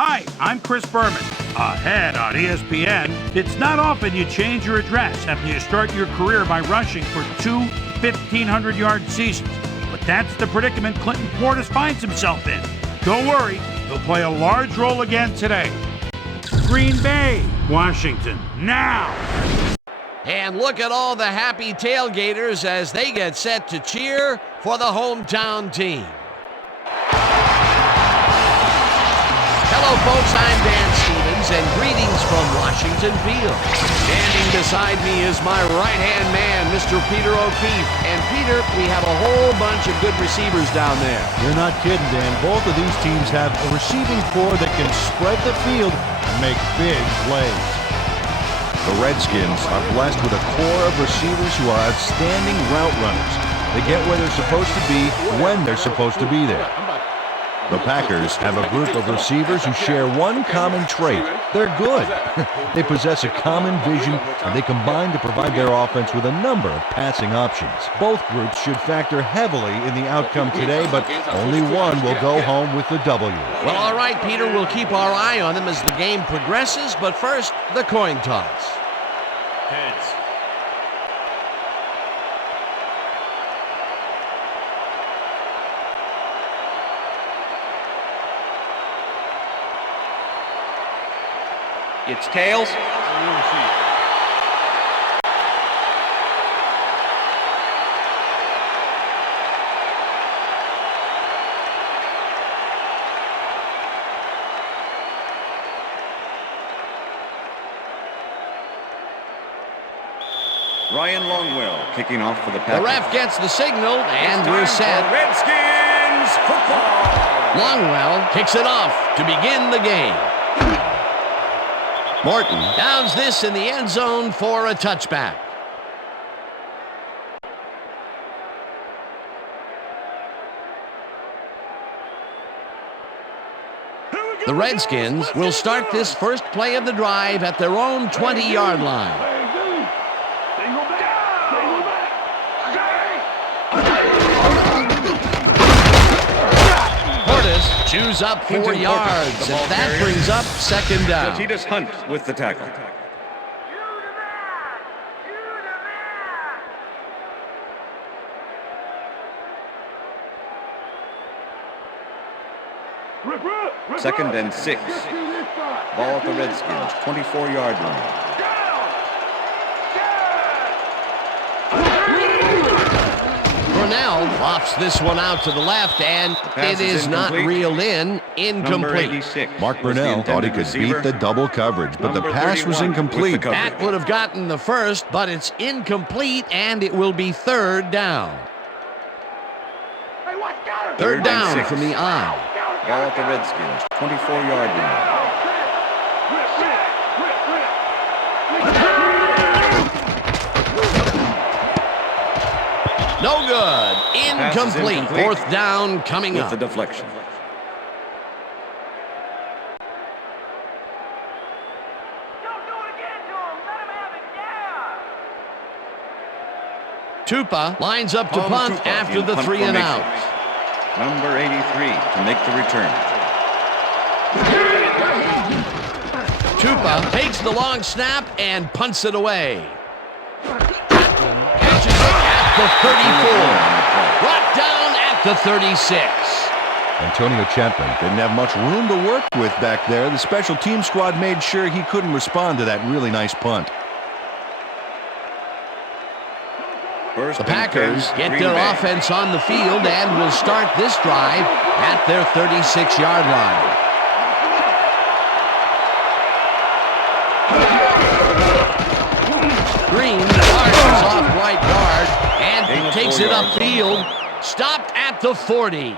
Hi, I'm Chris Berman. Ahead on ESPN, it's not often you change your address after you start your career by rushing for two 1,500-yard seasons. But that's the predicament Clinton Portis finds himself in. Don't worry, he'll play a large role again today. Green Bay, Washington, now! And look at all the happy tailgaters as they get set to cheer for the hometown team. Hello, folks. I'm Dan Stevens, and greetings from Washington Field. Standing beside me is my right-hand man, Mr. Peter O'Keefe. And, Peter, we have a whole bunch of good receivers down there. You're not kidding, Dan. Both of these teams have a receiving corps that can spread the field and make big plays. The Redskins are blessed with a core of receivers who are outstanding route runners. They get where they're supposed to be when they're supposed to be there. The Packers have a group of receivers who share one common trait. They're good. They possess a common vision, and they combine to provide their offense with a number of passing options. Both groups should factor heavily in the outcome today, but only one will go home with the W. Well, all right, Peter, we'll keep our eye on them as the game progresses, but first, the coin toss. Heads. It's tails. Ryan Longwell kicking off for the Packers. The ref gets the signal, and we're set. Redskins football. Longwell kicks it off to begin the game. Morton downs this in the end zone for a touchback. The Redskins will start this first play of the drive at their own 20-yard line. Chews up 4 yards, and that brings up second down. Latitas Hunt with the tackle. Second and 6. Ball at the Redskins, 24-yard line. Cornell lofts this one out to the left, and it is not reeled in. Incomplete. Mark Brunell thought he could beat the double coverage, but the pass was incomplete. That would have gotten the first, but it's incomplete, and it will be third down. Third down from the eye. Ball at the Redskins, 24-yard line. No good. Incomplete. Fourth down coming up. With the deflection. Tupa lines up to punt after the 3 and out. Number 83 to make the return. Tupa takes the long snap and punts it away. Catches it at the 34. Brought down at the 36. Antonio Chapman didn't have much room to work with back there. The special team squad made sure he couldn't respond to that really nice punt. The Packers get their offense on the field and will start this drive at their 36-yard line. Green charges off right guard and takes it upfield. Stopped at the 40.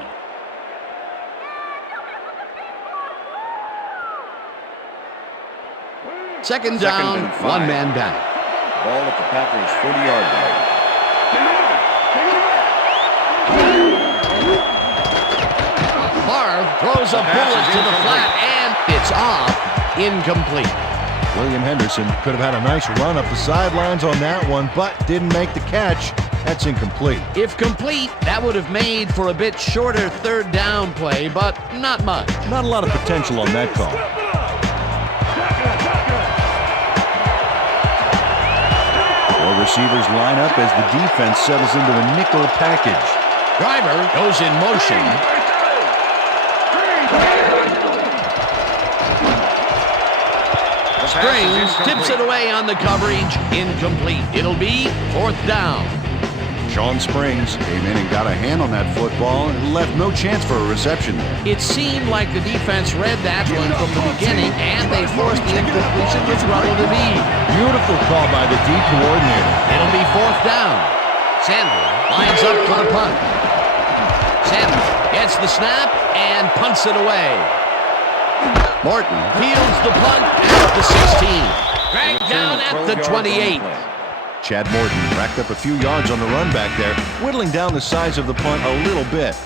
Second down, one man down. Ball at the Packers' 40-yard line. Favre throws a bullet to the flat, and it's off. Incomplete. William Henderson could have had a nice run up the sidelines on that one, but didn't make the catch. That's incomplete. If complete, that would have made for a bit shorter third down play, but not much. Not a lot of potential on that call. Four receivers line up as the defense settles into a nickel package. Driver goes in motion. Springs tips it away on the coverage. Incomplete. It'll be fourth down. Sean Springs came in and got a hand on that football and left no chance for a reception there. It seemed like the defense read that one from the beginning, and they forced the incompletion to Ruddle to be. Beautiful call by the D coordinator. It'll be fourth down. Sandler lines up for the punt. Sandler gets the snap and punts it away. Morton fields the punt at the 16. Dragged down at the 28. Chad Morton racked up a few yards on the run back there, whittling down the size of the punt a little bit.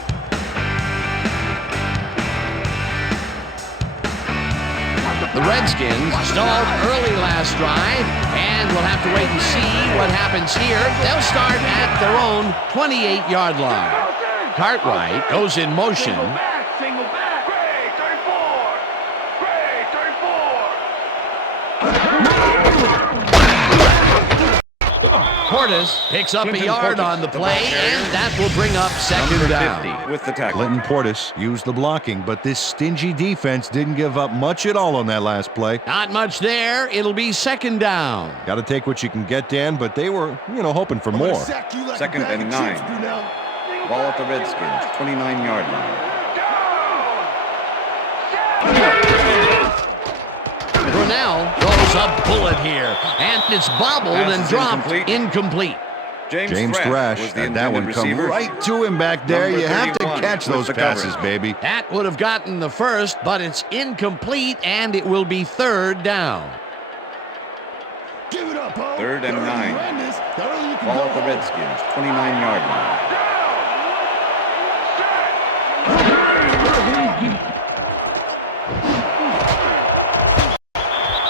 The Redskins stalled early last drive, and we'll have to wait and see what happens here. They'll start at their own 28-yard line. Cartwright goes in motion. Portis picks up a yard on the play, and that will bring up second down. With the tackle. Clinton Portis used the blocking, but this stingy defense didn't give up much at all on that last play. Not much there. It'll be second down. Got to take what you can get, Dan, but they were, hoping for more. Second and 9. Ball at the Redskins, 29-yard line. Brunell throws a bullet here, and it's bobbled and dropped. Incomplete. James Thrash had that one come right to him back there. You have to catch those passes, baby. That would have gotten the first, but it's incomplete, and it will be third down. Third and 9. Ball at the Redskins, 29-yard line.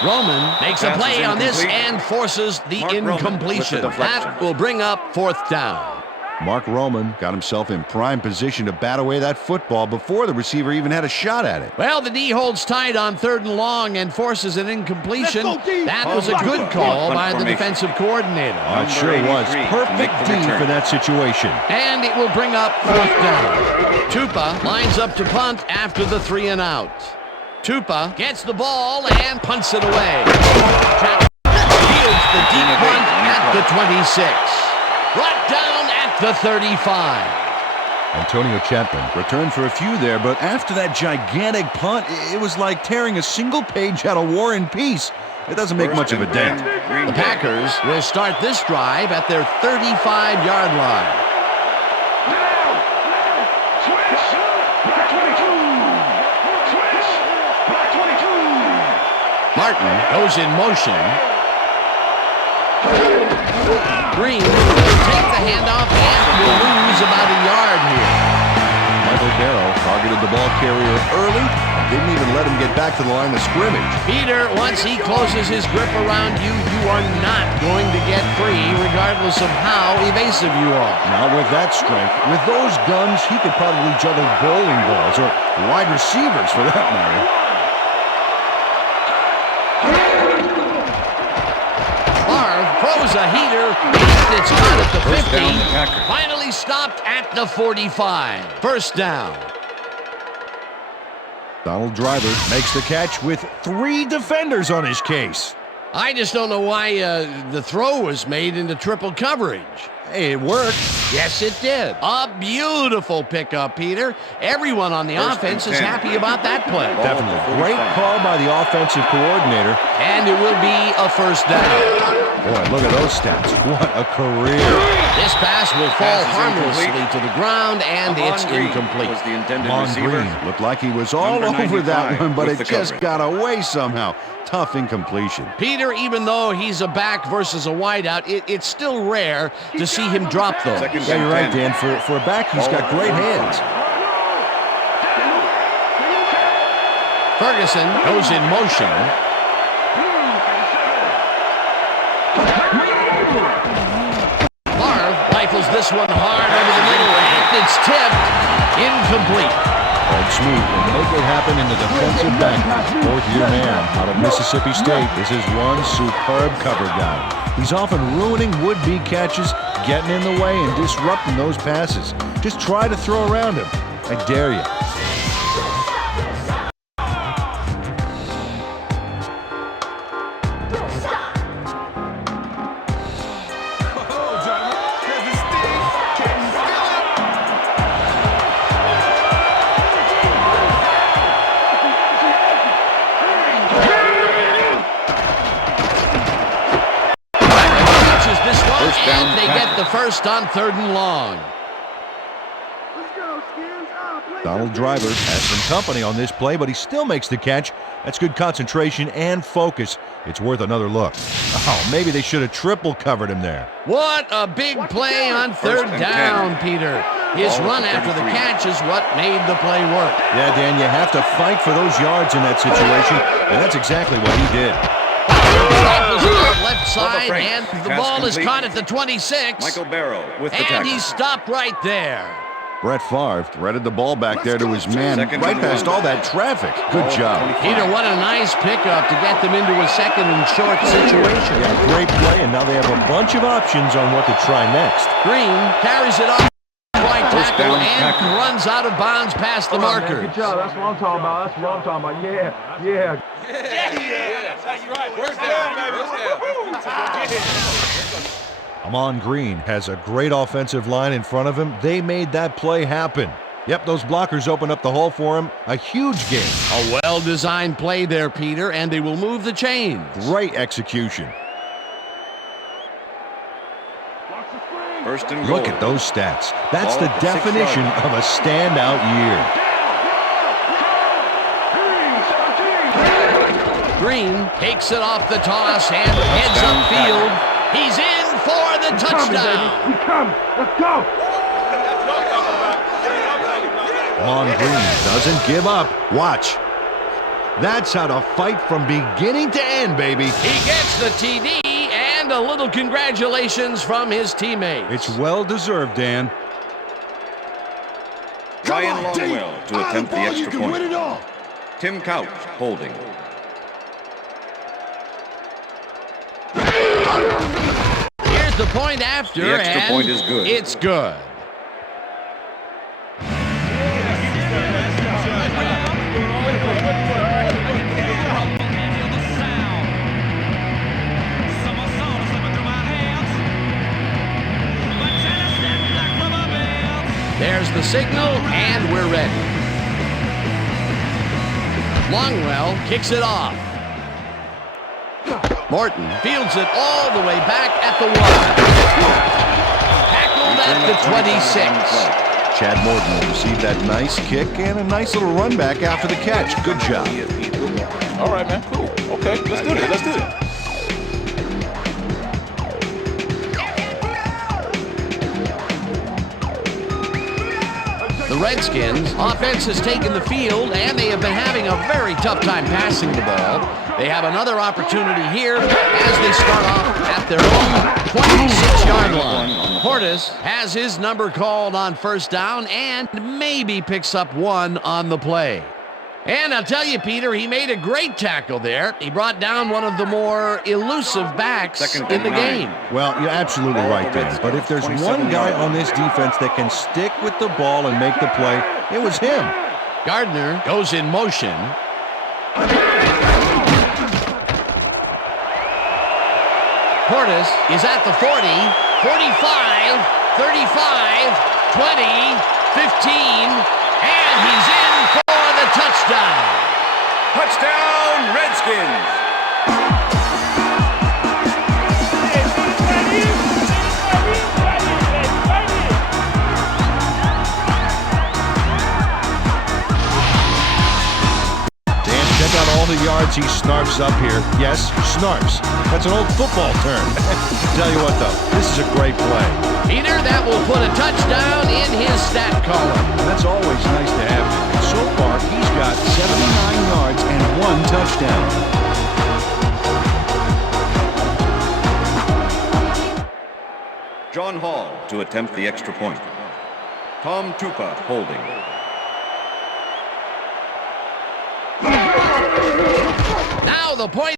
Roman makes a play on this and forces the incompletion. That will bring up fourth down. Mark Roman got himself in prime position to bat away that football before the receiver even had a shot at it. Well, the D holds tight on third and long and forces an incompletion. That was a good call by the defensive coordinator. It sure was. Perfect D for that situation. And it will bring up fourth down. Tupa lines up to punt after the 3 and out. Tupa gets the ball and punts it away. Fields the deep punt at the 26. Brought down at the 35. Antonio Chapman returned for a few there, but after that gigantic punt, it was like tearing a single page out of War and Peace. It doesn't make much of a dent. The Packers will start this drive at their 35-yard line. Martin goes in motion. Green will take the handoff and will lose about a yard here. Michael Barrow targeted the ball carrier early and didn't even let him get back to the line of scrimmage. Peter, once he closes his grip around you, you are not going to get free regardless of how evasive you are. Now with that strength, with those guns, he could probably juggle bowling balls or wide receivers for that matter. Throws a heater, and it's caught at the 50. Finally stopped at the 45. First down. Donald Driver makes the catch with 3 defenders on his case. I just don't know why the throw was made into triple coverage. Hey, it worked. Yes, it did. A beautiful pickup, Peter. Everyone on the offense is happy about that play. Definitely. Great call by the offensive coordinator. And it will be a first down. Boy, look at those stats. What a career. This pass will fall harmlessly to the ground, and it's incomplete. Was the intended Mon receiver. Green looked like he was all over that one, but it just got away somehow. Tough incompletion. Peter, even though he's a back versus a wideout, it's still rare to see him drop those. Yeah, you're right, Dan. For a back, he's got great hands. Ferguson goes in motion. this one hard over the middle, and it's tipped. Incomplete. Fred Smoot will make it happen in the defensive backfield. Fourth-year man out of Mississippi State is his one superb cover guy. He's often ruining would-be catches, getting in the way and disrupting those passes. Just try to throw around him. I dare you. And they get the first on 3rd and long. Donald Driver has some company on this play, but he still makes the catch. That's good concentration and focus. It's worth another look. Oh, maybe they should have triple covered him there. What a big play on 3rd down, Peter. His run after the catch is what made the play work. Yeah, Dan, you have to fight for those yards in that situation, and that's exactly what he did. Left side, and the ball is caught at the 26. Michael Barrow with the and tackle. he stopped right there. Brett Favre threaded the ball back there to his man, right past all that traffic. Good job. Peter, what a nice pickup to get them into a 2nd and short situation. Yeah, great play, and now they have a bunch of options on what to try next. Green carries it off. Right tackle and runs out of bounds past the marker. Good job. That's what I'm talking about. That's what I'm talking about. Yeah. That's right. First down, baby. Ahman Green has a great offensive line in front of him. They made that play happen. Yep, those blockers opened up the hole for him. A huge gain. A well-designed play there, Peter, and they will move the chains. Great execution. First and goal. Look at those stats. That's Ball the at the 6 definition yard line. of a standout year. Green takes it off the toss and heads upfield. He's in for the touchdown. We come. Let's go. Ahman Green doesn't give up. Watch. That's how to fight from beginning to end, baby. He gets the TD and a little congratulations from his teammates. It's well-deserved, Dan. Ryan Longwell to attempt the extra point. Tim Couch holding. Here's the point after, The extra and point is good. It's good. There's the signal, and we're ready. Longwell kicks it off. Morton fields it all the way back at the 1. Tackled at the 26. Chad Morton received that nice kick and a nice little run back after the catch. Good job. All right, man. Cool. Okay, let's do this. Let's do it. The Redskins offense has taken the field, and they have been having a very tough time passing the ball. They have another opportunity here as they start off at their own 26-yard line. Portis has his number called on 1st down and maybe picks up 1 on the play. And I'll tell you, Peter, he made a great tackle there. He brought down one of the more elusive backs in the game. Well, you're absolutely right, Dan. But if there's one guy on this defense that can stick with the ball and make the play, it was him. Gardner goes in motion. Portis is at the 40, 45, 35, 20, 15, and he's in for the touchdown. Touchdown, Redskins! Check out all the yards he snarfs up here. Yes, snarfs. That's an old football term. Tell you what, though, this is a great play. Peter, that will put a touchdown in his stat column. That's always nice to have. And so far, he's got 79 yards and 1 touchdown. John Hall to to attempt the extra point. Tom Tupa holding. Now the point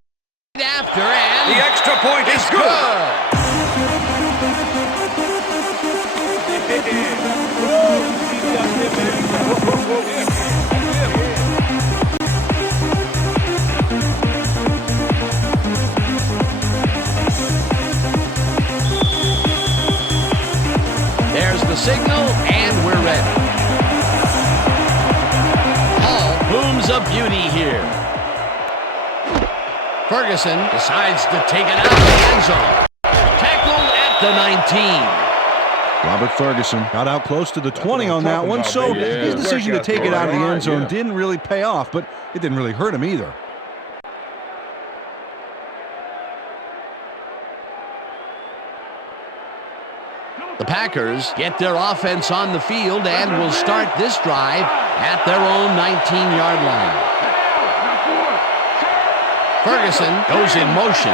after, and The extra point is good. There's the signal, and we're ready. Hall booms a beauty here. Ferguson decides to take it out of the end zone. Tackled at the 19. Robert Ferguson got out close to the 20 on that one, so his decision to take it out of the end zone didn't really pay off, but it didn't really hurt him either. The Packers get their offense on the field and will start this drive at their own 19-yard line. Ferguson goes in motion.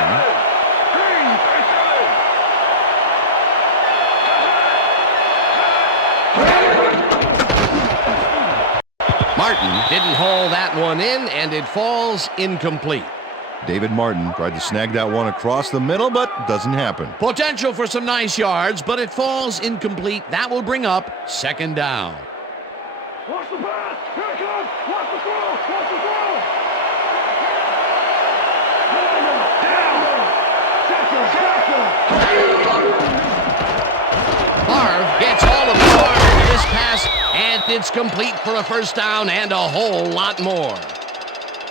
Martin didn't haul that one in, and it falls incomplete. David Martin tried to snag that one across the middle, but doesn't happen. Potential for some nice yards, but it falls incomplete. That will bring up second down. Watch the pass! Here it comes! Watch the throw! Watch the throw! Marv gets all of the arm into this pass, and it's complete for a first down and a whole lot more.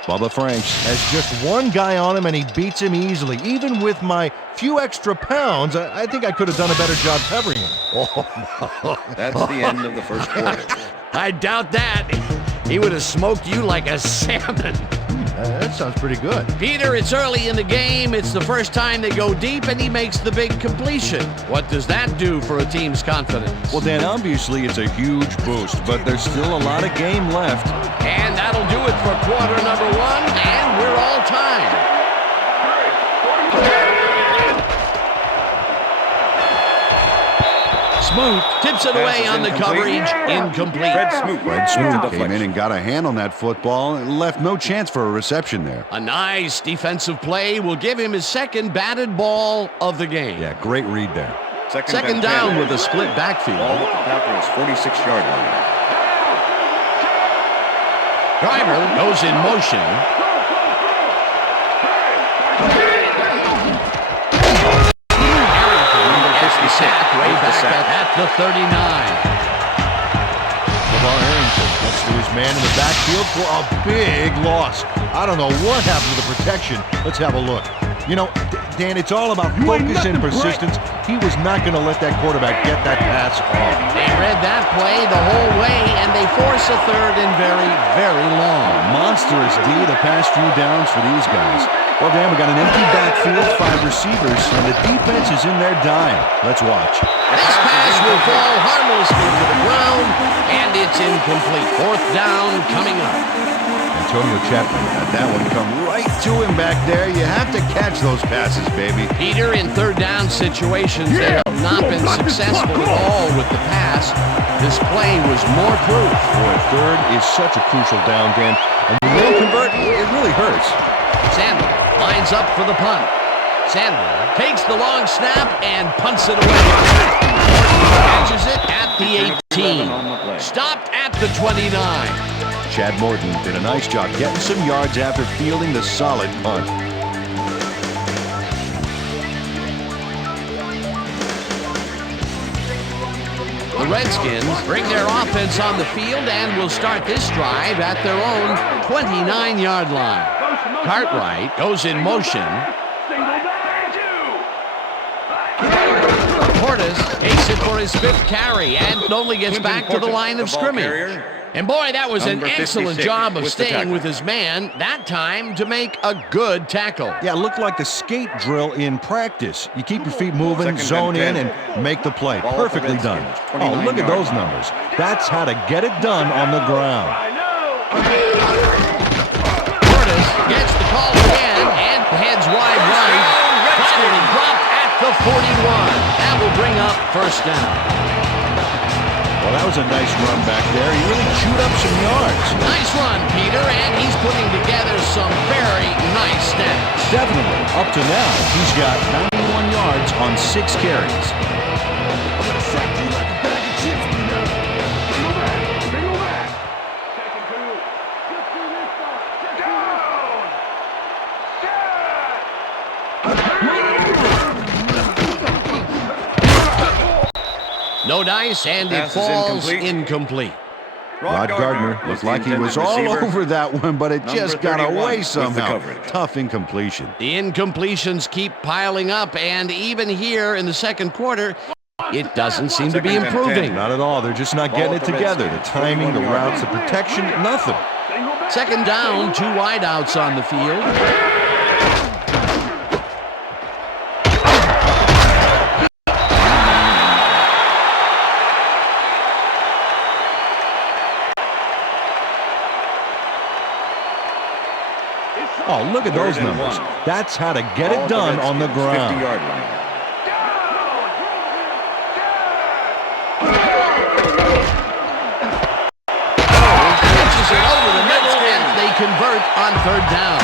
Bubba Franks has just one guy on him, and he beats him easily. Even with my few extra pounds, I think I could have done a better job covering him. That's the end of the first quarter. I doubt that. He would have smoked you like a salmon. That sounds pretty good. Peter, it's early in the game. It's the first time they go deep, and he makes the big completion. What does that do for a team's confidence? Well, Dan, obviously it's a huge boost, but there's still a lot of game left. And that'll do it for quarter number one, and we're all tied. Smoot tips it away on the coverage. Incomplete. Fred Smoot came in and got a hand on that football and left no chance for a reception there. A nice defensive play will give him his second batted ball of the game. Yeah, great read there. Second down with a split backfield. Ball at the Packers' 46-yard line. Driver goes in motion. Sack way back at the 39. LeVar Arrington gets to his man in the backfield for a big loss. I don't know what happened to the protection. Let's have a look. You know, Dan, it's all about focus and persistence. He was not going to let that quarterback get that pass off. They read that play the whole way, and they force a third and very, very long. Monstrous D the past few downs for these guys. Well, Dan, we got an empty backfield, 5 receivers, and the defense is in their dime. Let's watch. This pass will fall harmlessly to the ground, and it's incomplete. Fourth down coming up. Antonio Chapman had that one come right to him back there. You have to catch those passes, baby. Peter, in third down situations, they have not been successful at all with the pass. This play was more proof. Boy, third is such a crucial down, Dan. And when you don't convert, it really hurts. Sandler lines up for the punt. Sandler takes the long snap and punts it away. Catches it at the 18. Stopped at the 29. Chad Morton did a nice job getting some yards after fielding the solid punt. The Redskins bring their offense on the field and will start this drive at their own 29-yard line. Cartwright goes in motion. Portis takes it for his 5th carry and only gets back to the line of scrimmage. And boy, that was an excellent job of staying with his man, that time to make a good tackle. Yeah, it looked like the skate drill in practice. You keep your feet moving, zone in, and make the play. Perfectly done. Oh, look at those numbers. That's how to get it done on the ground. Portis gets the call again and heads wide right. Finally dropped at the 41. That will bring up first down. Well, that was a nice run back there. He really chewed up some yards. Nice run, Peter, and he's putting together some very nice stats. Definitely. Up to now, he's got 91 yards on 6 carries. I'm gonna sack you like a bag of chips, Peter. Single back. Single back. Second two. Just do this side. Just do No dice, and it Pass is falls incomplete. incomplete. Rod Gardner looked like he was all over that one, but it just got away somehow. Tough incompletion. The incompletions keep piling up, and even here in the second quarter, it doesn't seem to be Second and 10. improving. Not at all. They're just not getting it together. The timing, the routes, the protection, nothing. Second down, 2 wideouts on the field. Oh, look at those Third and numbers. 1. That's how to get it done on the ground. 50-yard line. Pitches it over the middle, and they convert on third down.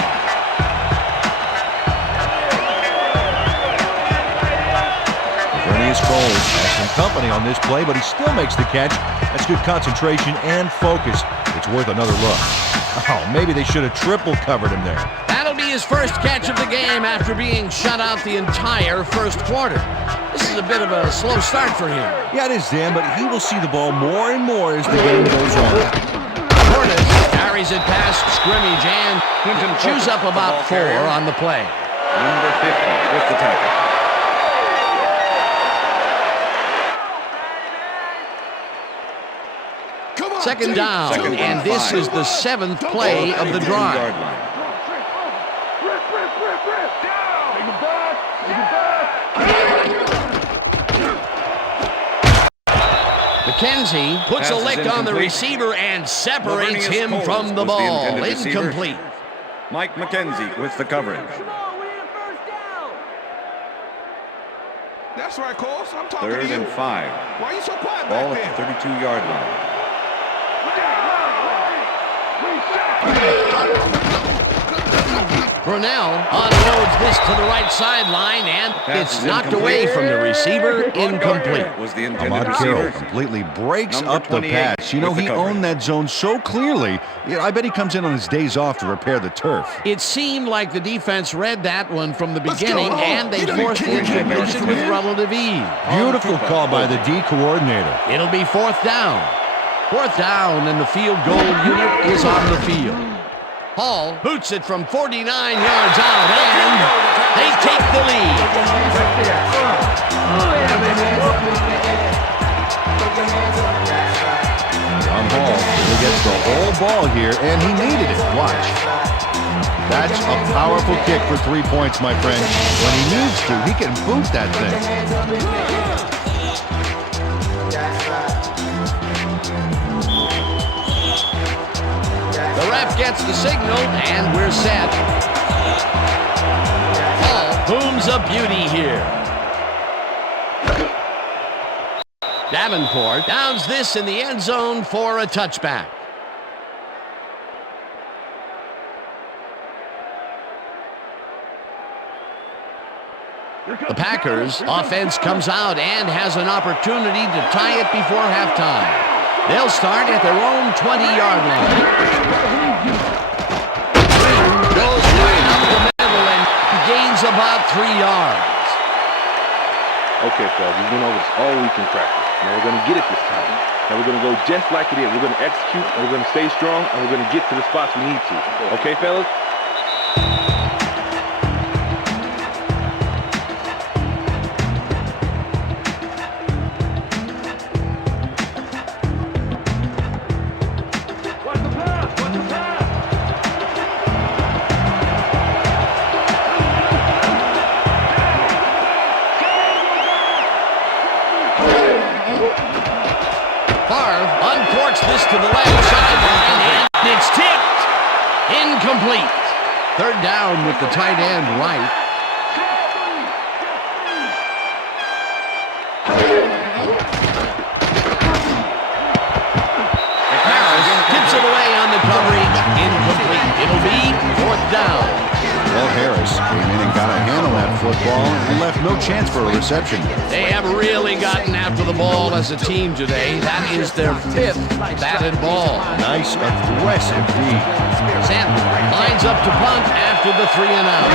Vernius Bowles has some company on this play, but he still makes the catch. That's good concentration and focus. It's worth another look. Oh, maybe they should have triple covered him there. That'll be his first catch of the game after being shut out the entire first quarter. This is a bit of a slow start for him. Yeah, it is, Dan, but he will see the ball more and more as the game goes on. Cordes carries it past scrimmage and chews up about 4 on the play. Number 50 with the tackle. Second down, Second and and this 5. is the 7th play of the drive. 10-yard line. Rip, rip, rip, rip. Down. Take it back. Take it back. McKenzie puts a Pass is lick on the incomplete. receiver and separates Lavernius him Coles from the was the ball. intended receiver. Incomplete. Mike McKenzie with the coverage. That's right, Coles. I'm talking Third to you. and 5. Why are you so quiet Ball back at there? the 32-yard line. Brunell unloads this to the right sideline, and Pass it's is knocked incomplete. away from the receiver. Incomplete. Was the intended Ahmad Carroll receiver. completely breaks Number up the 28 pass. You know, with the he coverage. owned that zone so clearly. Yeah, I bet he comes in on his days off to repair the turf. It seemed like the defense read that one from the Let's beginning, go. and they You don't forced the need to incompletion get with it. relative ease. Beautiful call by the D coordinator. It'll be 4th down. 4th down, and the field goal unit is on the field. Hall boots it from 49 yards out, and they take the lead. John Hall really gets the whole ball here, and he needed it. Watch. That's a powerful kick for 3 points, my friend. When he needs to, he can boot that thing. The ref gets the signal, and we're set. Hall booms a beauty here. Davenport downs this in the end zone for a touchback. The Packers offense comes out and has an opportunity to tie it before halftime. They'll start at their own 20-yard line. Goes right up the middle and gains about 3 yards. Okay, fellas, we've been over this all week in practice. Now we're going to get it this time. Now we're going to go just like it is. We're going to execute, and we're going to stay strong, and we're going to get to the spots we need to. Okay, fellas? What's the pass? What's the pass? Favre uncorks this to the left sideline, and it's tipped. Incomplete. Third down with the tight end right. Well, Harris came in and got a hand on that football and left no chance for a reception. They have really gotten after the ball as a team today. That is their 5th batted ball. Nice, aggressive D. Sandler lines up to punt after the 3-and-out.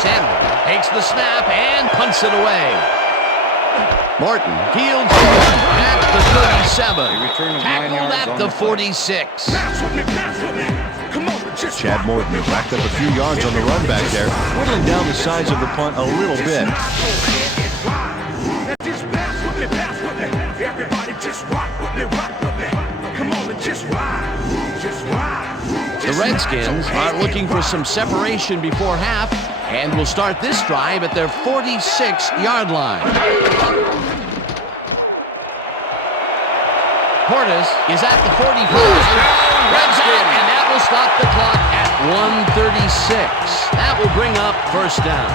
Sandler takes the snap and punts it away. Morton fields at the 37. Tackled at the 46. Chad Morton racked up a few yards on the run back there, whittling down the size of the punt a little bit. The Redskins are looking for some separation before half and will start this drive at their 46-yard line. Portis is at the 45. Redskins, and that will stop the clock at 1:36. That will bring up first down.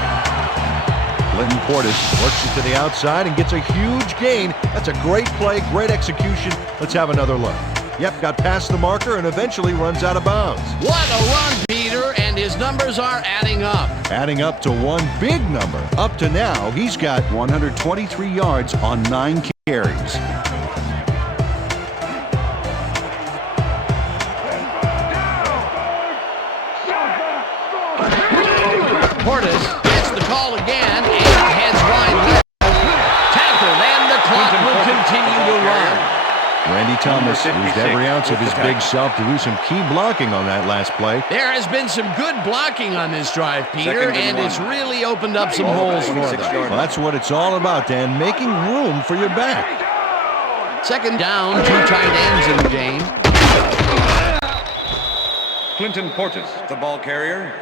Clinton Portis works it to the outside and gets a huge gain. That's a great play, great execution. Let's have another look. Yep, got past the marker and eventually runs out of bounds. What a run, Peter, and his numbers are adding up. Adding up to one big number. Up to now, he's got 123 yards on 9 carries. Portis gets the call again and heads wide left. Tackled, and the clock will continue to run. Randy Thomas used every ounce of his big self to do some key blocking on that last play. There has been some good blocking on this drive, Peter, and it's really opened up some holes for them. Well, that's what it's all about, Dan, making room for your back. Second down, 2 tight ends in the game. Clinton Portis, the ball carrier.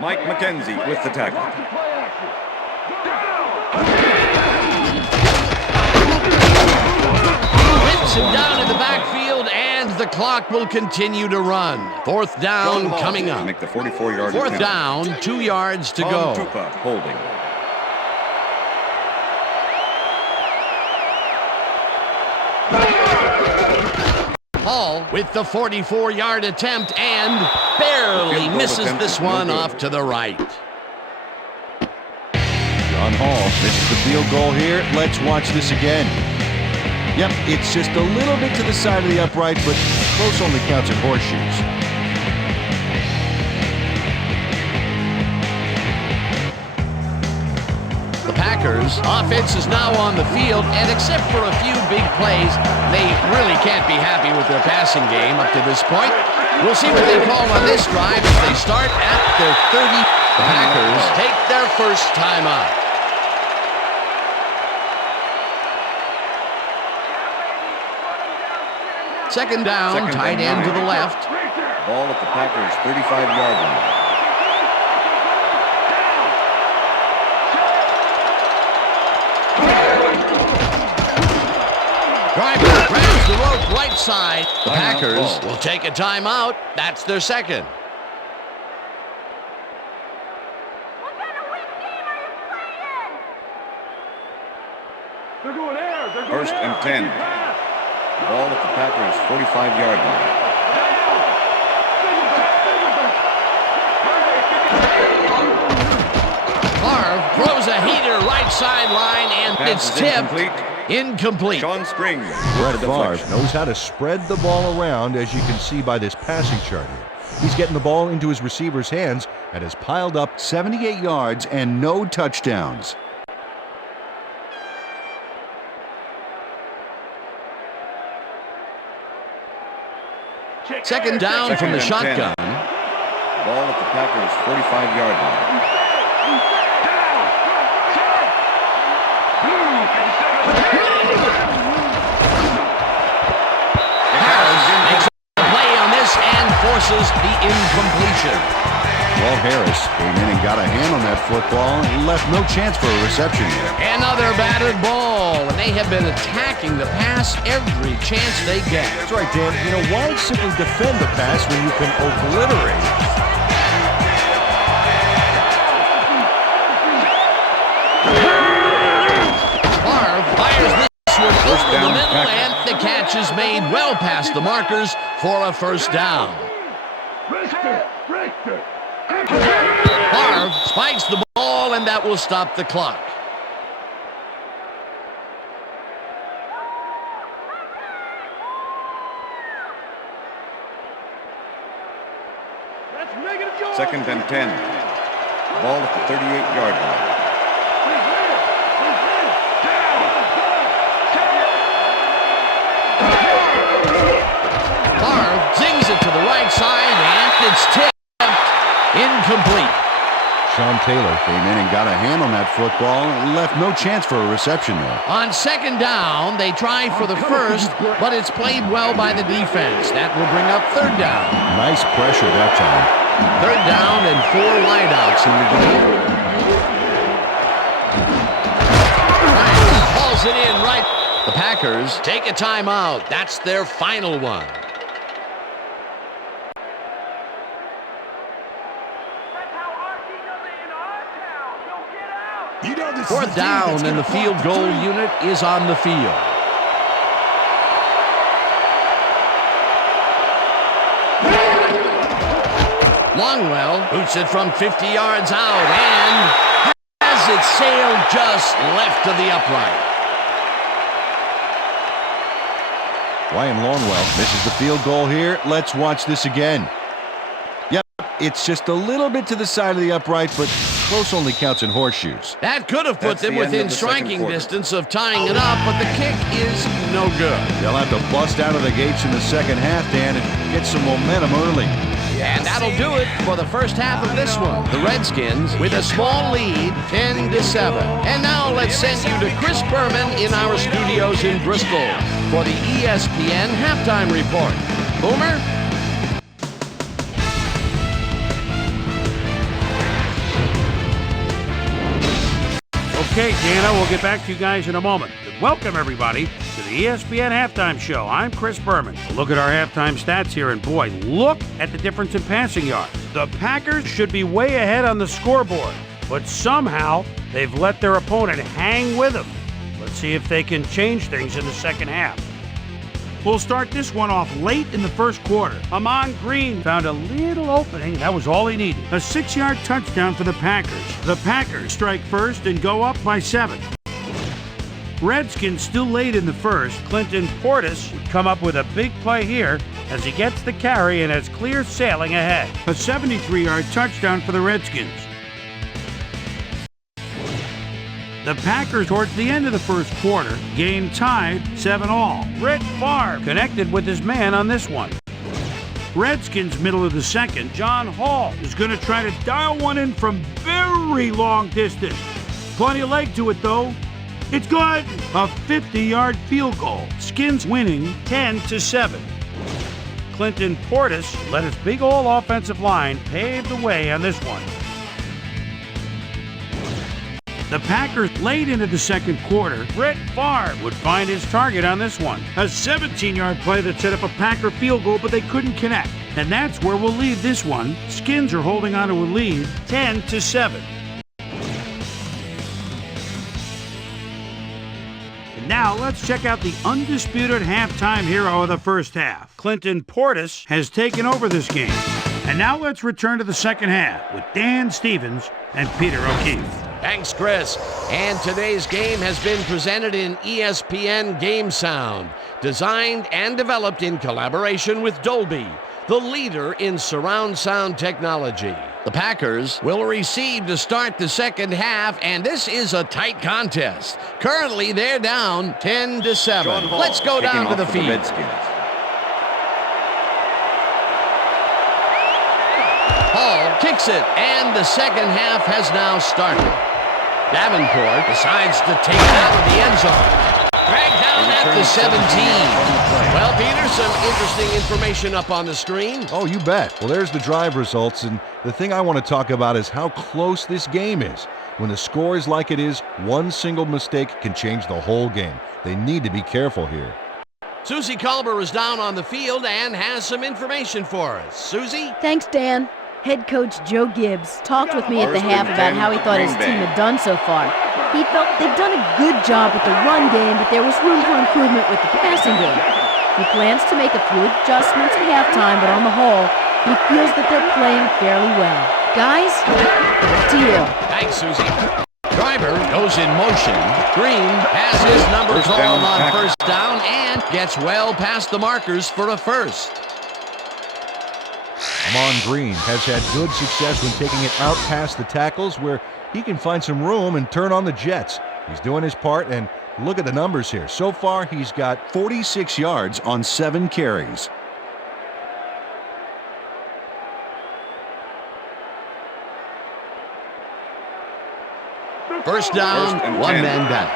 Mike McKenzie with the tackle. Whips him down in the backfield, and the clock will continue to run. 4th down coming up. Make the 44-yard 4th down, 2 yards to go. Tupa holding. Hall with the 44-yard attempt and barely misses this one off to the right. John Hall misses the field goal here. Let's watch this again. Yep, it's just a little bit to the side of the upright, but close only counts in horseshoes. The Packers' offense is now on the field, and except for a few big plays, they really can't be happy with their passing game up to this point. We'll see what they call on this drive as they start at their 30. The Packers take their first time out. Second down, tight end to the left. Ball at the Packers' 35-yard line. Driver grabs the rope right side. The Packers will take a timeout. That's their second. First and 10. Ball at the Packers' 45-yard line. Favre throws a heater right sideline, and it's tipped. Incomplete. Sean Springs. Brett Favre knows how to spread the ball around, as you can see by this passing chart here. He's getting the ball into his receiver's hands and has piled up 78 yards and no touchdowns. Second down from the shotgun. Ball at the Packers' 45-yard line. Harris makes a play on this and forces the incompletion. Well, Harris came in and got a hand on that football and left no chance for a reception there. Another battered ball, and they have been attacking the pass every chance they get. That's right, Dan. You know, why simply defend the pass when you can obliterate it? Favre fires this one over the middle, and the catch is made well past the markers for a first down. Richter. Favre spikes the ball, and that will stop the clock. Second and 10. Ball at the 38-yard line. Favre zings it to the right side, and it's tipped. Incomplete. Sean Taylor came in and got a hand on that football and left no chance for a reception there. On second down, they try for the first, but it's played well by the defense. That will bring up third down. Nice pressure that time. Third down and 4 wideouts in the game. Right, hauls it in right. The Packers take a timeout. That's their final one. Fourth down, and the field goal unit is on the field. Longwell boots it from 50 yards out and has it sailed just left of the upright. Ryan Longwell misses the field goal here. Let's watch this again. Yep, it's just a little bit to the side of the upright, but close only counts in horseshoes. That could have put That's them the end within of the second striking quarter. distance of tying it up, but the kick is no good. They'll have to bust out of the gates in the second half, Dan, and get some momentum early. And that'll do it for the first half of this one. The Redskins with a small lead, 10-7. And now let's send you to Chris Berman in our studios in Bristol for the ESPN halftime report. Boomer? Okay, Dana, we'll get back to you guys in a moment. But welcome, everybody, to the ESPN Halftime Show. I'm Chris Berman. Look at our halftime stats here, and boy, look at the difference in passing yards. The Packers should be way ahead on the scoreboard, but somehow they've let their opponent hang with them. Let's see if they can change things in the second half. We'll start this one off late in the first quarter. Amon Green found a little opening. That was all he needed. A 6-yard touchdown for the Packers. The Packers strike first and go up by 7. Redskins still late in the first. Clinton Portis would come up with a big play here as he gets the carry and has clear sailing ahead. A 73-yard touchdown for the Redskins. The Packers, towards the end of the first quarter, game tied 7-all. Brett Favre connected with his man on this one. Redskins, middle of the second, John Hall is going to try to dial one in from very long distance. Plenty of leg to it, though. It's good. A 50-yard field goal. Skins winning 10-7. Clinton Portis let his big all offensive line pave the way on this one. The Packers late into the second quarter. Brett Favre would find his target on this one. A 17-yard play that set up a Packer field goal, but they couldn't connect. And that's where we'll leave this one. Skins are holding on to a lead, 10-7. And now let's check out the undisputed halftime hero of the first half. Clinton Portis has taken over this game. And now let's return to the second half with Dan Stevens and Peter O'Keefe. Thanks, Chris. And today's game has been presented in ESPN Game Sound, designed and developed in collaboration with Dolby, the leader in surround sound technology. The Packers will receive to start the second half, and this is a tight contest. Currently, they're down 10-7. Let's go down to the field. Redskins. Hall kicks it, and the second half has now started. Davenport decides to take it out of the end zone. Dragged down at the 17. Well, Peter, some interesting information up on the screen. Oh, you bet. Well, there's the drive results, and the thing I want to talk about is how close this game is. When the score is like it is, one single mistake can change the whole game. They need to be careful here. Susie Culber is down on the field and has some information for us. Susie? Thanks, Dan. Head coach Joe Gibbs talked with me at the half about how he thought his team had done so far. He felt they'd done a good job with the run game, but there was room for improvement with the passing game. He plans to make a few adjustments at halftime, but on the whole, He feels that they're playing fairly well. Guys, back to you. Thanks, Susie. Driver goes in motion. Green has his number First called down, on Packers. first down and gets well past the markers for a first. Amon Green has had good success when taking it out past the tackles where he can find some room and turn on the Jets. He's doing his part, and look at the numbers here. So far, he's got 46 yards on 7 carries. First down, First and 1 10. man down.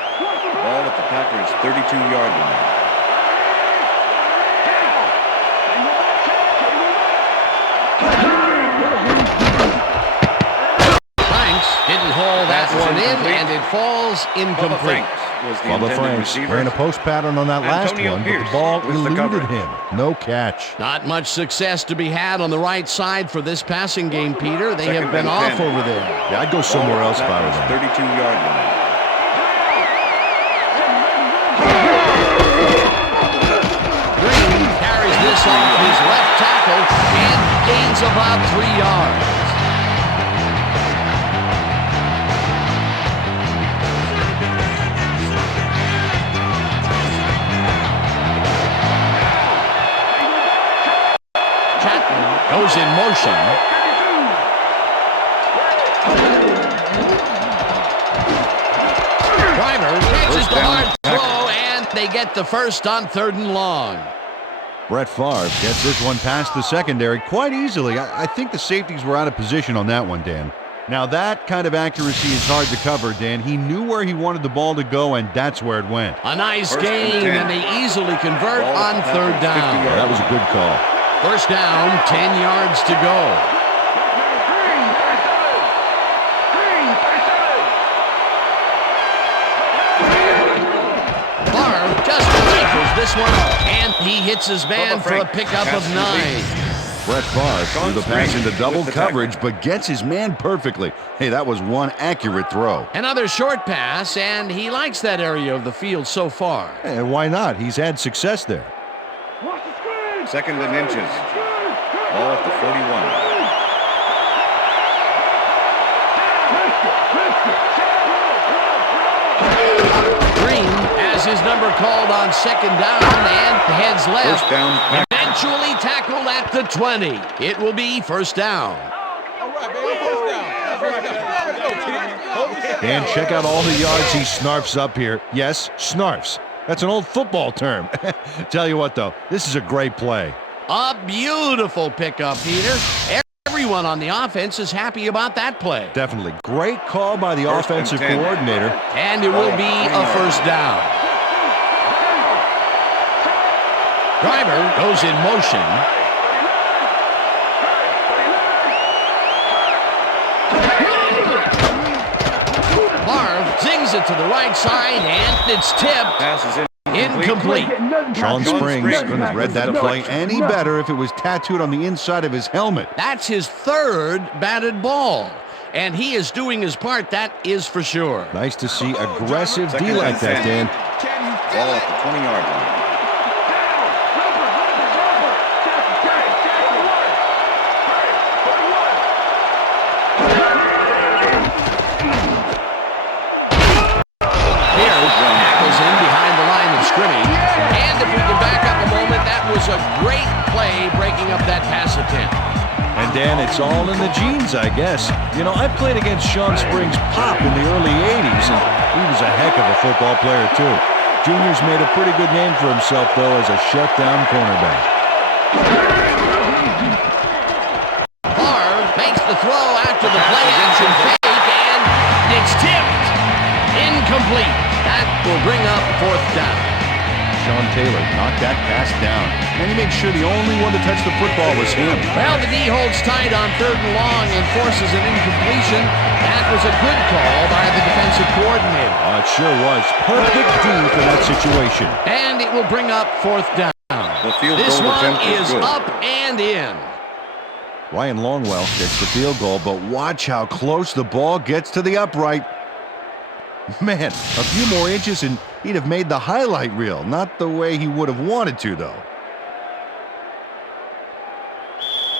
Ball at the Packers' 32-yard line. Franks didn't haul that Pass is one in, incomplete. and it falls Bubba incomplete. Franks was the Bubba intended Franks. receiver. Ran a post pattern on that last Antonio one, but Pierce the ball with the eluded coverage. him. No catch. Not much success to be had on the right side for this passing game, Peter. They Second have been and off 10. over there. Yeah, I'd go somewhere Ball else at if I the was them. Packers' 32-yard line. Green carries this off his left tackle and gains about 3 yards. Chapman goes in motion. Driver catches First the down, hard throw, and they get the first on 3rd and long. Brett Favre gets this one past the secondary quite easily. I think the safeties were out of position on that one, Dan. Now, that kind of accuracy is hard to cover, Dan. He knew where he wanted the ball to go, and that's where it went. A nice First and gain, 10. and they easily convert Ball on at the 3rd Packers' 50 down. yard That was a good call. First down, 10 yards to go. Favre just rifles this one, and he hits his man Bubba for a Franks. pickup of Pass 9. Brett Favre threw the pass into double with the tackle. coverage, but gets his man perfectly. Hey, that was one accurate throw. Another short pass, and he likes that area of the field so far. And why not? He's had success there. Second and inches. Ball at the 41. Green has his number called on 2nd down and heads left. First down, Packers. Eventually tackled at the 20. It will be first down. And check out all the yards he snarfs up here. Yes, snarfs. That's an old football term. Tell you what, though, this is a great play. A beautiful pickup, Peter. Everyone on the offense is happy about that play. Definitely. Great call by the First and offensive 10. coordinator. And it will be a first down. Driver goes in motion. Favre zings it to the right side, and it's tipped. Pass is Incomplete. Sean Sean Springs Springs couldn't have read that play any better if it was tattooed on the inside of his helmet. That's his 3rd batted ball. And he is doing his part, that is for sure. Nice to see aggressive D Second like and that, 10. Dan. Ball at the 20-yard line. Pierce tackles in behind the line of scrimmage. And if we can back up a moment, that was a great play breaking up that pass attempt. And Dan, it's all in the genes, I guess. You know, I played against Sean Springs' pop in the early 80s, and he was a heck of a football player, too. Junior's made a pretty good name for himself, though, as a shutdown cornerback. Favre makes the throw after the play-action fake, and it's tipped. Incomplete. That will bring up 4th down. Sean Taylor knocked that pass down, and he made sure the only one to touch the football was him. Well, the D holds tight on 3rd and long and forces an incompletion. That was a good call by the defensive coordinator. It sure was. Perfect D for that situation. And it will bring up 4th down. The field This goal one attempt is good. up and in. Ryan Longwell gets the field goal, but watch how close the ball gets to the upright. Man, a few more inches and he'd have made the highlight reel. Not the way he would have wanted to, though.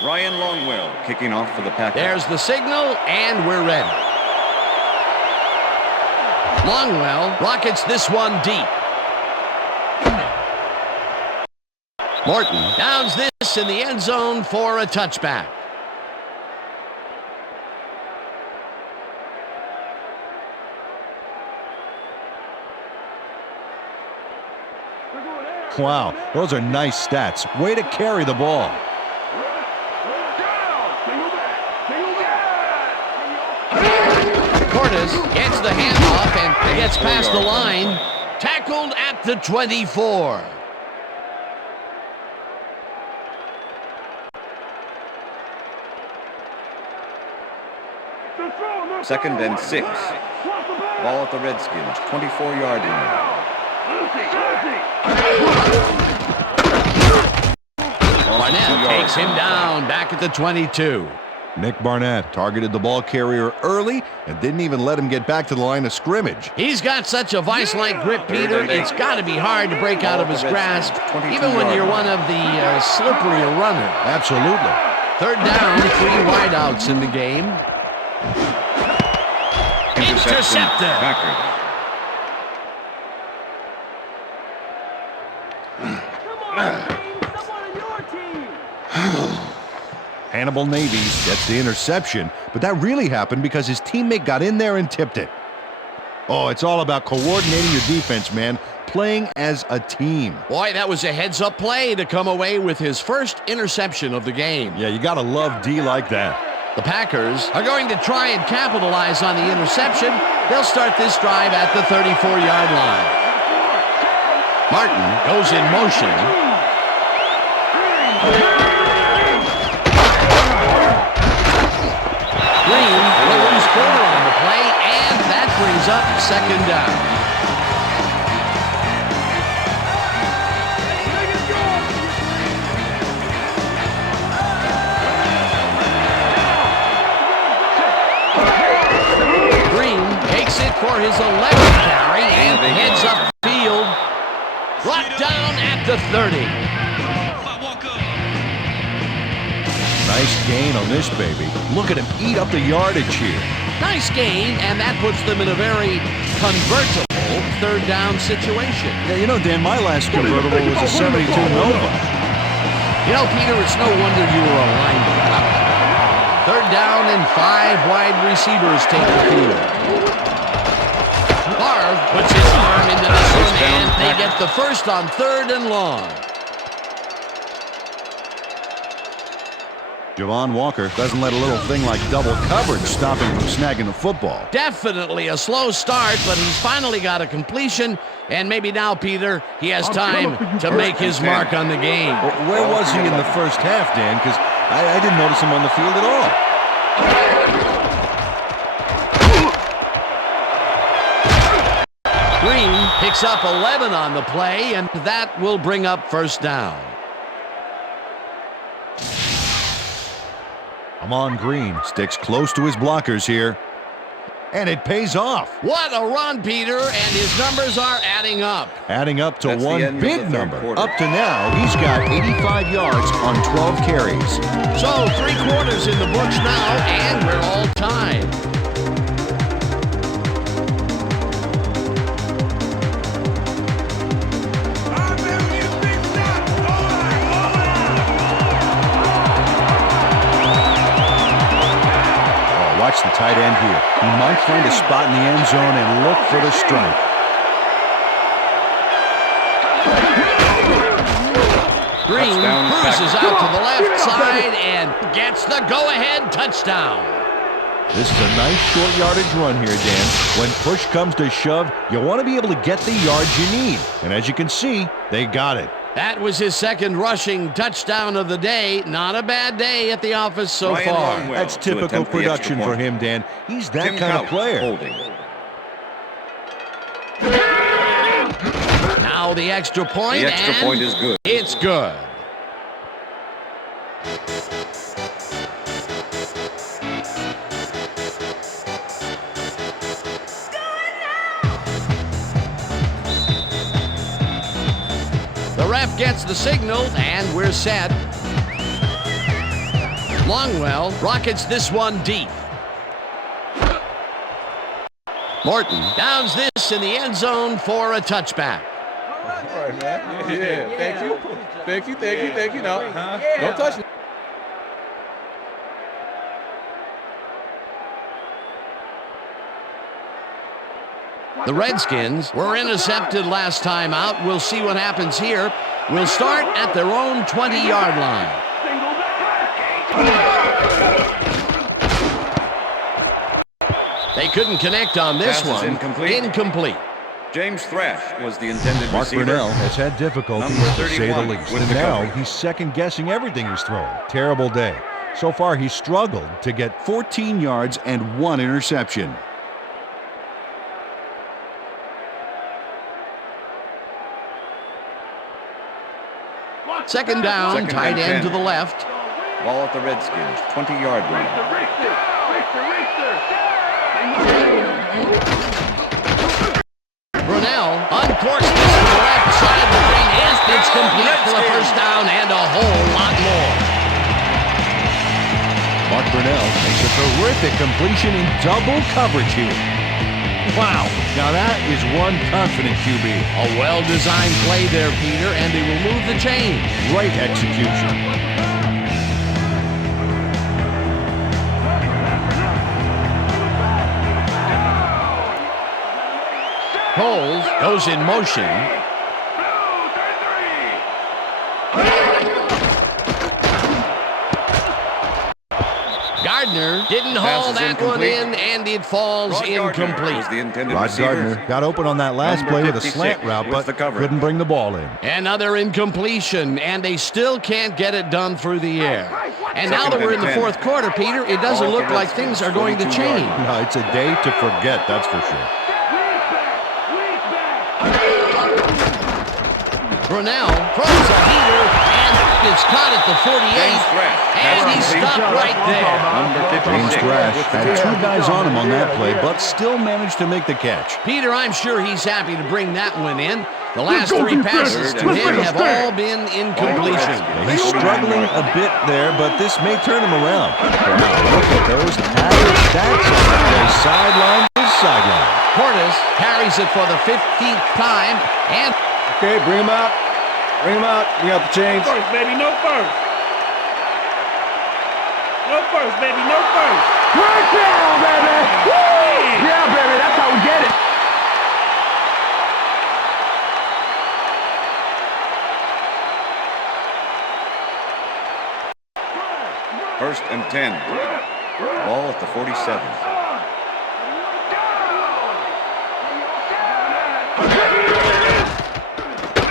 Ryan Longwell kicking off for the Packers. There's the signal, and we're ready. Longwell rockets this one deep. Morton downs this in the end zone for a touchback. Wow, those are nice stats. Way to carry the ball. Cordes gets the handoff and gets past the line. Tackled at the 24. Second and 6. Ball at the Redskins, 24-yard line. Barnett takes him down back at the 22. Nick Barnett targeted the ball carrier early and didn't even let him get back to the line of scrimmage. He's got such a vice-like grip, Peter. It's got to be hard to break out of his grasp, even when you're one of the slipperier runners. Absolutely. Third down, 3 wideouts in the game. Intercepted. Packers. Hannibal Navies gets the interception, but that really happened because his teammate got in there and tipped it. Oh, it's all about coordinating your defense, man. Playing as a team. Boy, that was a heads-up play to come away with his first interception of the game. Yeah, you gotta love D like that. The Packers are going to try and capitalize on the interception. They'll start this drive at the 34-yard line. Martin goes in motion. Green will lose 4 on the play, and that brings up second down. For his 11th carry and heads upfield, brought down at the 30. Nice gain on this baby. Look at him eat up the yardage here. Nice gain, and that puts them in a very convertible third down situation. Yeah, you know, Dan, my last convertible was a 72 Nova. You know, Peter, it's no wonder you were a linebacker. Third down and 5 wide receivers take the field. Puts his arm into this one, and they get the first on 3rd and long. Javon Walker doesn't let a little thing like double coverage stop him from snagging the football. Definitely a slow start, but he's finally got a completion, and maybe now, Peter, he has time to make his mark on the game. Well, where was he in the first half, Dan? Because I didn't notice him on the field at all. Green picks up 11 on the play, and that will bring up first down. Amon Green sticks close to his blockers here, and it pays off. What a run, Peter, and his numbers are adding up. Adding up to That's one big number. Up to now, he's got 85 yards on 12 carries. So 3 quarters in the books now, and we're all tied. Watch the tight end here. He might find a spot in the end zone and look for the strike. Green cruises out to the left side and gets the go-ahead touchdown. This is a nice short yardage run here, Dan. When push comes to shove, you want to be able to get the yards you need. And as you can see, they got it. That was his second rushing touchdown of the day. Not a bad day at the office so far. That's typical production for him, Dan. He's that kind of player. Holding. Now the extra point, The extra and point is good. It's good. The ref gets the signal, and we're set. Longwell rockets this one deep. Morton downs this in the end zone for a touchback. All right, man. Yeah. Thank you. Thank you. No, don't touch me. The Redskins were intercepted last time out. We'll see what happens here. We'll start at their own 20-yard line. They couldn't connect on this Pass is one. incomplete. James Thrash was the intended Mark receiver. Brunell has had difficulties, Number to say the 31 least. with And the now coverage. he's second-guessing everything he's throwing. Terrible day. So far, he's struggled to get 14 yards and 1 interception. Second down, Second tight and end 10. to the left. Ball at the Redskins, 20-yard line. Brunell uncorks this to the left side of the ring, and it's complete for a first down and a whole lot more. Mark Brunell makes a terrific completion in double coverage here. Wow, now that is one confident QB. A well-designed play there, Peter, and they will move the chain. Great execution. Coles goes in motion. Gardner didn't Pass haul is that one incomplete. in, and it falls Rod Gardner incomplete. was the intended Rod receiver. Gardner got open on that last Number play with a 56 slant route, with but the coverage. couldn't bring the ball in. Another incompletion, and they still can't get it done through the air. And now that we're in the fourth quarter, Peter, it doesn't look like things are going to change. No, it's a day to forget, that's for sure. Brunell throws a heater, and it's caught at the 48, James Thrash. and he's stopped right there. Number 56 James Thrash with the had two coverage. guys on him on that play, but still managed to make the catch. Peter, I'm sure he's happy to bring that one in. The last three passes to him have all been incompletion. He's struggling a bit there, but this may turn him around. Wow, look at those average stats on the play. Sideline to sideline. Portis carries it for the 15th time, and Okay, bring him out. Bring him out. We got the chains. First, baby, no first. No first, baby, no first. Right down, baby. Woo! Yeah, baby, that's how we get it. First and 10. Ball at the 47.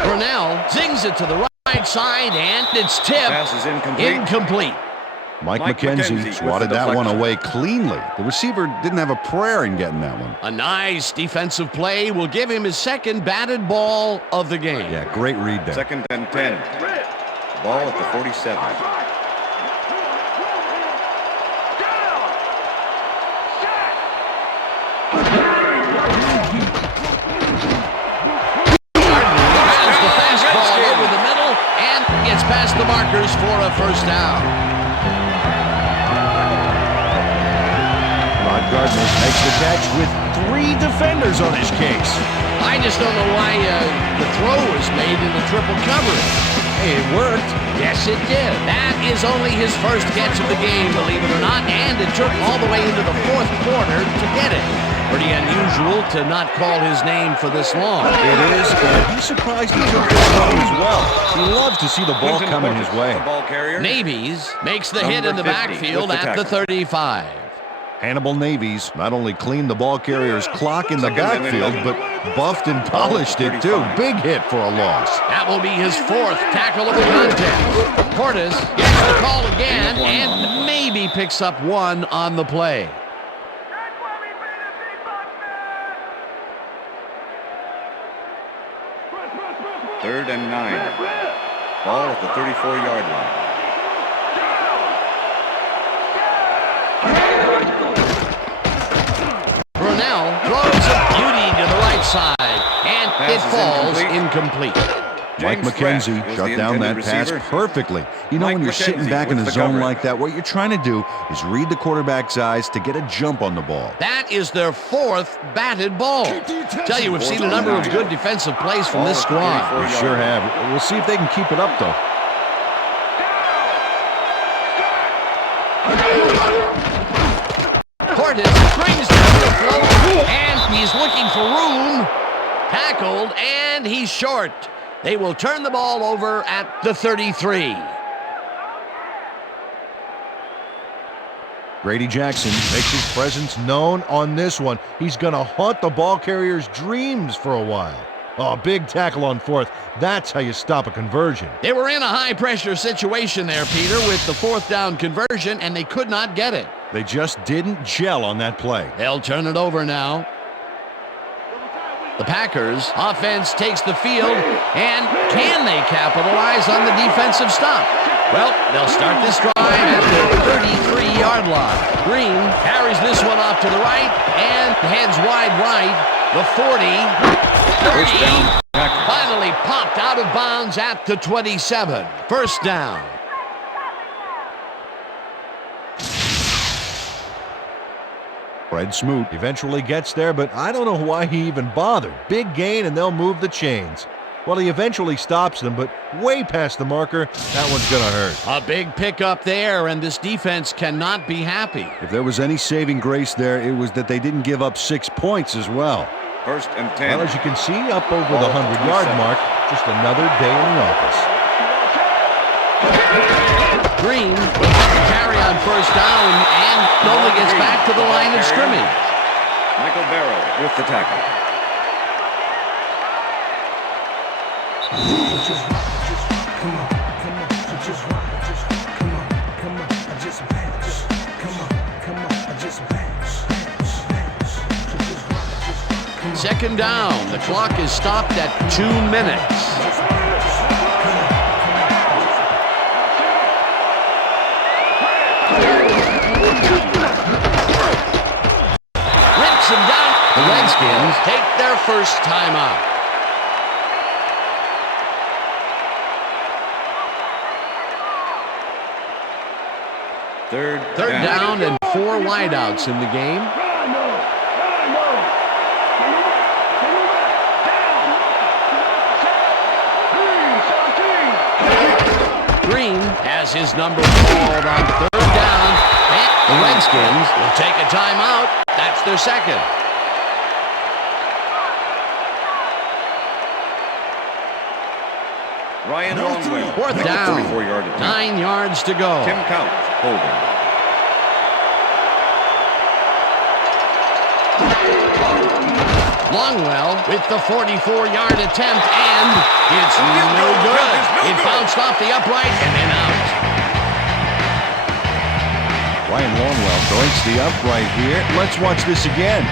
Brunell zings it to the right side, and it's tipped. Pass is incomplete. Incomplete. Mike Mike McKenzie McKenzie swatted with the that one deflection. away cleanly. The receiver didn't have a prayer in getting that one. A nice defensive play will give him his second batted ball of the game. Yeah, great read there. Second and 10. Ball at the 47. Grabs the fastball over the middle and gets past the markers for a first down. Rod Gardner makes the catch with three defenders on his case. I just don't know why the throw was made in the triple coverage. Hey, it worked. Yes, it did. That is only his first catch of the game, believe it or not, and it took all the way into the fourth quarter to get it. Pretty unusual to not call his name for this long. It is, and he's surprised he took this long as well. He loves to see the ball Quinton coming Portis, his way. the ball carrier. Navies makes the hit in Number the 50 backfield with the at the tackle. 35. Hannibal Navies not only cleaned the ball carrier's clock in the Second and backfield, 11. but buffed and polished it too. 35. Big hit for a loss. That will be his fourth tackle of the contest. Portis gets the call again and maybe picks up one on the play. Third and 9. Ball at the 34-yard line. Brunell throws a beauty to the right side, and Pass it is falls incomplete. incomplete. Mike James McKenzie Kraft was shut the down that intended pass receiver. perfectly. You know, Mike when you're sitting McKenzie back in with the the zone cover. like that, what you're trying to do is read the quarterback's eyes to get a jump on the ball. That is their fourth batted ball. Tell you, we've seen a number of good defensive plays from this squad. We sure have. We'll see if they can keep it up, though. Cortis brings down the float, and he's looking for room. Tackled, and he's short. They will turn the ball over at the 33. Grady Jackson makes his presence known on this one. He's going to haunt the ball carrier's dreams for a while. Oh, big tackle on fourth. That's how you stop a conversion. They were in a high-pressure situation there, Peter, with the fourth down conversion, and they could not get it. They just didn't gel on that play. They'll turn it over now. The Packers offense takes the field, and can they capitalize on the defensive stop? Well, they'll start this drive at the 33-yard line. Green carries this one off to the right and heads wide right. The 40, 30, finally popped out of bounds at the 27. First down. Fred Smoot eventually gets there, but I don't know why he even bothered. Big gain, and they'll move the chains. Well, he eventually stops them, but way past the marker. That one's going to hurt. A big pickup there, and this defense cannot be happy. If there was any saving grace there, it was that they didn't give up 6 points as well. First and 10. Well, as you can see, up over the 100-yard mark, just another day in the office. Green will get the carry on first down and only gets back to the line of scrimmage. Michael Barrow with the tackle. Second down. The clock is stopped at 2 minutes. Rips him down. The Redskins take their first timeout. Third down and 4 wideouts in the game. Green has his number called on third down. And the Redskins will take a timeout. That's their second. Ryan Longwell. Fourth down. 34-yard attempt. 9 yards to go. Tim Couch holding. Longwell with the 44-yard attempt, and it's no good. It bounced off the upright and then out. Ryan Longwell breaks the upright here. Let's watch this again.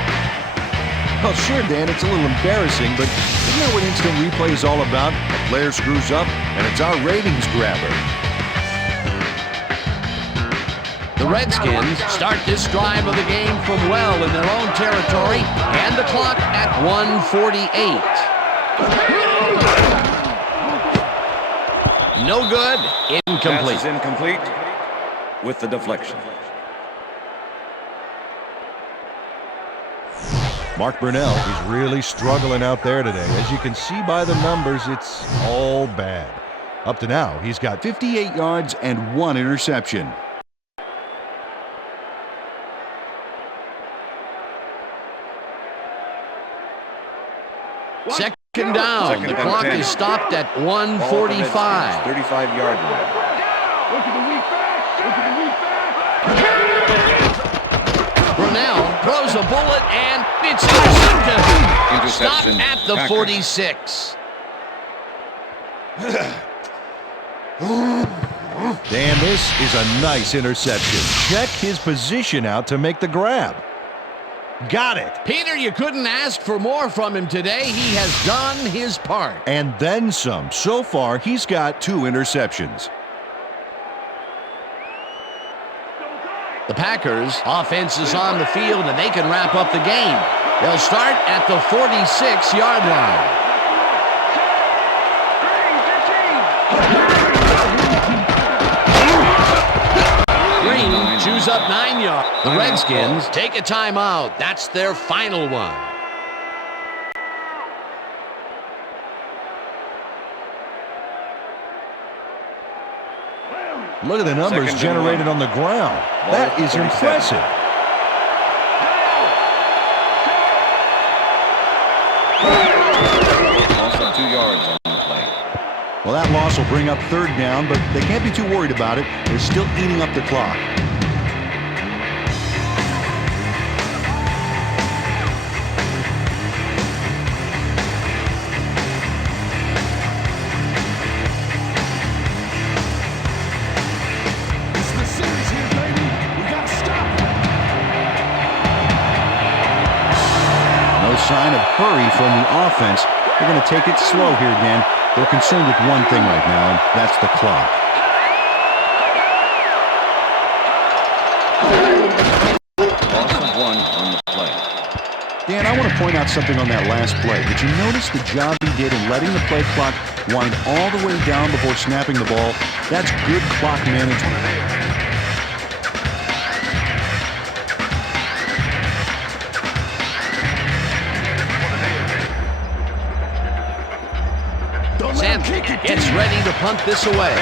Well, sure, Dan, it's a little embarrassing, but isn't that what instant replay is all about? A player screws up, and it's our ratings grabber. The Redskins start this drive of the game from well in their own territory, and the clock at 1:48. No good. Incomplete. Pass is incomplete with the deflection. Mark Brunell is really struggling out there today. As you can see by the numbers, it's all bad. Up to now, he's got 58 yards and 1 interception. Second down. The clock is stopped at 1:45. 35-yard line. Brunell throws a bullet, and it's intercepted. Stopped Interception. at the 46. Dan, this is a nice interception. Check his position out to make the grab. Got it. Peter, you couldn't ask for more from him today. He has done his part. And then some. So far, he's got 2 interceptions. The Packers offense is on the field, and they can wrap up the game. They'll start at the 46-yard line. Green chews up 9 yards. The Redskins take a timeout. That's their final one. Look at the numbers generated on the ground. That is impressive. Also 2 yards on the play. Well, that loss will bring up third down, but they can't be too worried about it. They're still eating up the clock. It's the series here, baby. We got to stop it. No sign of hurry from the offense. They're going to take it slow here, Dan. They're concerned with one thing right now, and that's the clock. Loss of 1 on the play. Dan, I want to point out something on that last play. Did you notice the job he did in letting the play clock wind all the way down before snapping the ball? That's good clock management. Sandberg gets ready to punt this away.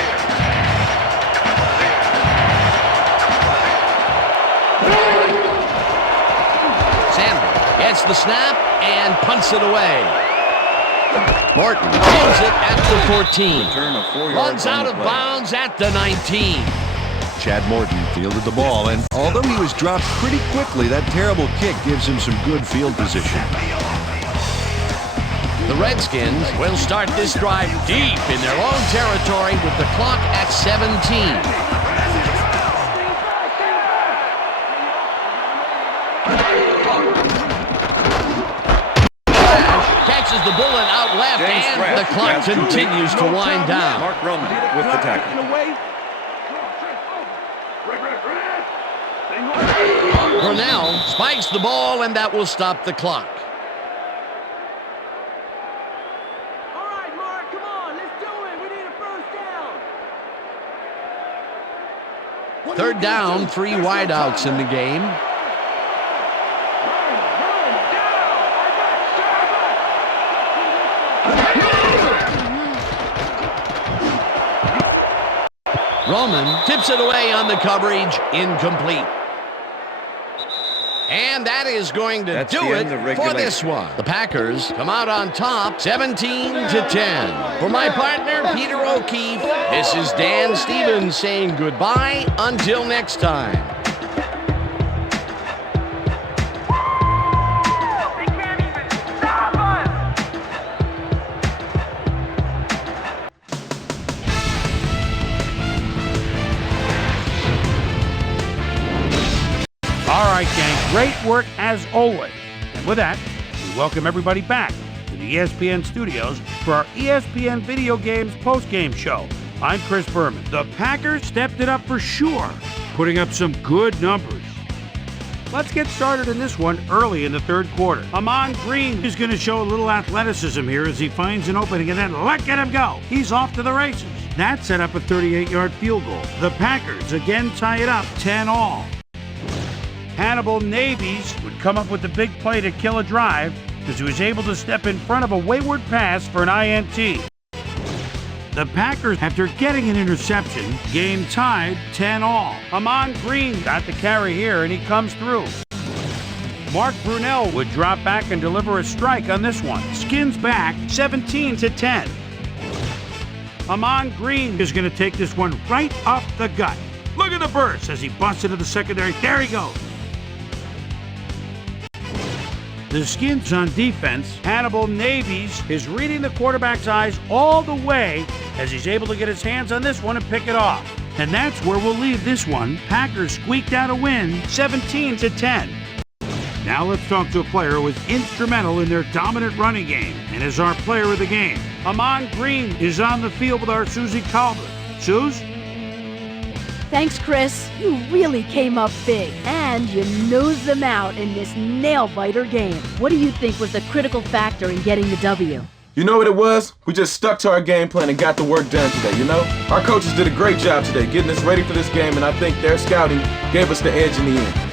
Sandberg gets the snap and punts it away. Morton holds it at the 14. Return of 4 yards Runs on out the of play. bounds at the 19. Chad Morton fielded the ball, and although he was dropped pretty quickly, that terrible kick gives him some good field position. The Redskins will start this drive deep in their own territory with the clock at 17. Catches the bullet out left, James and Thrash the clock has 2. continues to wind down. Mark Roman with the tackle. Brunell spikes the ball, and that will stop the clock. All right, Mark, come on. Let's do it. We need a first down. Third down, 3 wideouts in the game. Roman tips it away on the coverage, incomplete. And that is going to That's do the it end of for regulation. this one. The Packers come out on top, 17-10. For my partner, Peter O'Keefe, this is Dan Stevens saying goodbye until next time. All right, gang, great work as always. And with that, we welcome everybody back to the ESPN studios for our ESPN Video Games post-game show. I'm Chris Berman. The Packers stepped it up for sure, putting up some good numbers. Let's get started in this one early in the third quarter. Amon Green is going to show a little athleticism here as he finds an opening and then let him go. He's off to the races. That set up a 38-yard field goal. The Packers again tie it up 10-all. Hannibal Navies would come up with the big play to kill a drive as he was able to step in front of a wayward pass for an INT. The Packers, after getting an interception, game tied 10-all. Amon Green got the carry here, and he comes through. Mark Brunell would drop back and deliver a strike on this one. Skins back 17-10. Amon Green is going to take this one right up the gut. Look at the burst as he busts into the secondary. There he goes. The Skins on defense, Hannibal Navies is reading the quarterback's eyes all the way as he's able to get his hands on this one and pick it off. And that's where we'll leave this one. Packers squeaked out a win, 17-10. Now let's talk to a player who was instrumental in their dominant running game and is our player of the game. Amon Green is on the field with our Susie Calvert. Suze? Thanks, Chris. You really came up big, and you nosed them out in this nail-biter game. What do you think was the critical factor in getting the W? You know what it was? We just stuck to our game plan and got the work done today, you know? Our coaches did a great job today getting us ready for this game, and I think their scouting gave us the edge in the end.